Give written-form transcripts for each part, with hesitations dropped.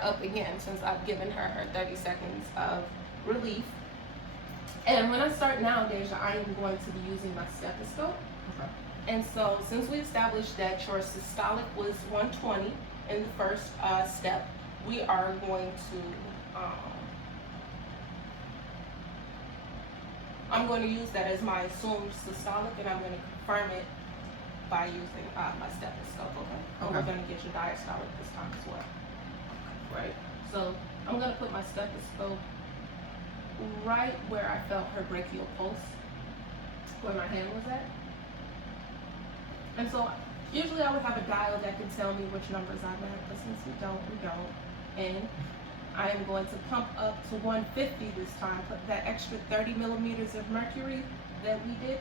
start up again since I've given her 30 seconds of relief. And when I start now, Deja, I am going to be using my stethoscope. Okay. And so since we established that your systolic was 120 in the first step, we are going to, I'm going to use that as my assumed systolic, and I'm going to confirm it by using my stethoscope, okay? And we're going to get your diastolic this time as well. Right? So I'm going to put my stethoscope right where I felt her brachial pulse, where my hand was at. And so usually I would have a dial that can tell me which numbers I'm at, but since we don't. And I am going to pump up to 150 this time, put that extra 30 millimeters of mercury that we did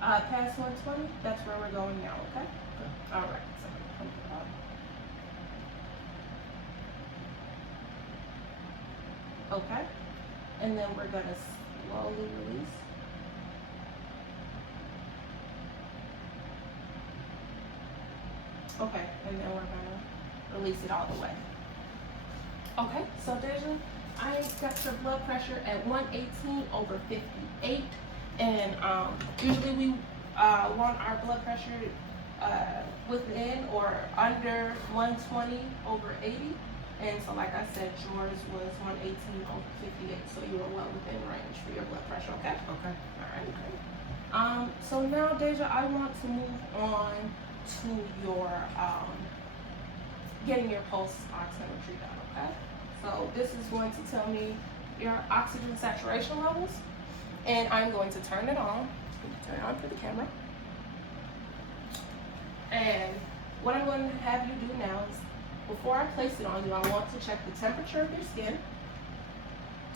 past 120, that's where we're going now, okay? All right, so pump it up. Okay, and then we're gonna slowly release. Okay, and then we're gonna release it all the way. Okay, so Deja, I got your blood pressure at 118 over 58, and usually we want our blood pressure within or under 120 over 80, and so like I said, yours was 118 over 58, so you were well within range for your blood pressure. Okay. Okay. All right. Okay. So now, Deja, I want to move on to your getting your pulse oximetry done, okay? So this is going to tell me your oxygen saturation levels, and I'm going to turn it on. Turn it on for the camera. And what I'm going to have you do now is, before I place it on you, I want to check the temperature of your skin,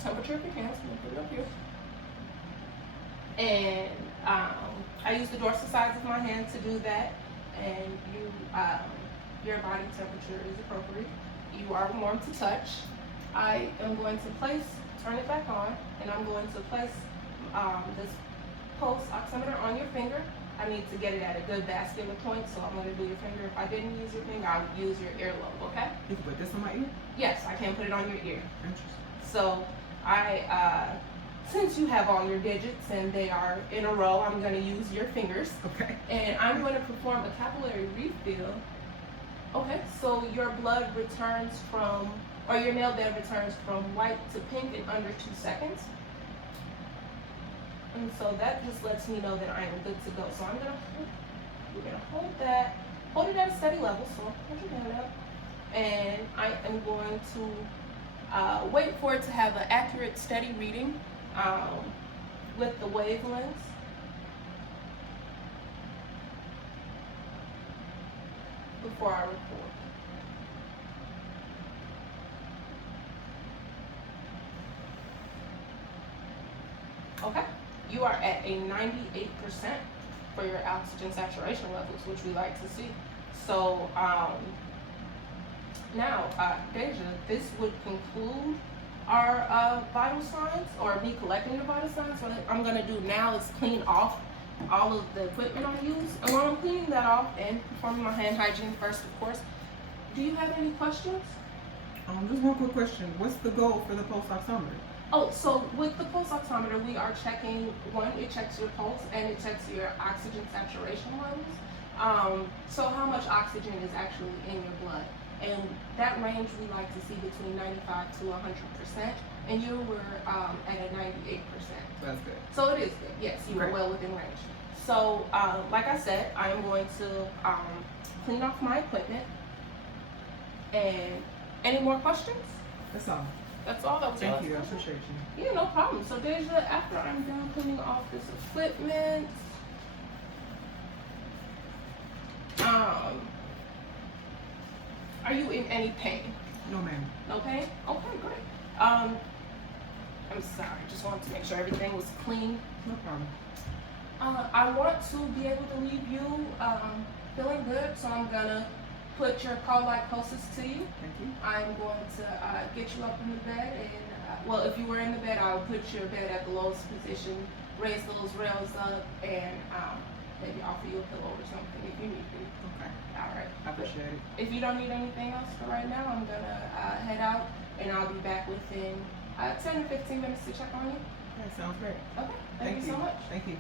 temperature of your hands. I'm going to put it up here. And I use the dorsal sides of my hand to do that. And you, your body temperature is appropriate. You are warm to touch. I am going to turn it back on, and I'm going to place this pulse oximeter on your finger. I need to get it at a good vascular point, so I'm going to do your finger. If I didn't use your finger, I would use your earlobe, okay? You can put this on my ear? Yes, I can put it on your ear. Interesting. So since you have all your digits and they are in a row, I'm going to use your fingers. Okay. And I'm going to perform a capillary refill. Okay, so your blood returns from, or your nail bed returns from white to pink in under 2 seconds. And so that just lets me know that I am good to go. So we're gonna hold it at a steady level. So hold your hand up, and I am going to wait for it to have an accurate, steady reading with the wavelengths. Before I record. Okay, you are at a 98% for your oxygen saturation levels, which we like to see. So now, Deja, this would conclude our vital signs, or me collecting the vital signs. What I'm gonna do now is clean off all of the equipment I use. And while I'm cleaning that off and performing my hand hygiene first, of course, do you have any questions? Just one quick question. What's the goal for the pulse oximeter? Oh, so with the pulse oximeter, we are checking, one, it checks your pulse and it checks your oxygen saturation levels. So how much oxygen is actually in your blood. And that range we like to see between 95 to 100%. And you were at a 98%. That's good. So it is good. Yes, you were Okay. well within range. So, like I said, I am going to clean off my equipment. And any more questions? That's all. That's all. That was Thank all. you. I appreciate you. Yeah, no problem. So, Deja, after I'm done cleaning off this equipment, are you in any pain? No, ma'am. No pain? Okay, great. I'm sorry. Just wanted to make sure everything was clean. No problem. I want to be able to leave you feeling good, so I'm gonna put your call light closest to you. Thank you. I'm going to get you up in the bed, and well, if you were in the bed, I'll put your bed at the lowest position, raise those rails up, and maybe offer you a pillow or something if you need to. Okay. All right. I appreciate it. If you don't need anything else for right now, I'm gonna head out and I'll be back within 10 to 15 minutes to check on you. That sounds great. Okay, thank you so much. Thank you.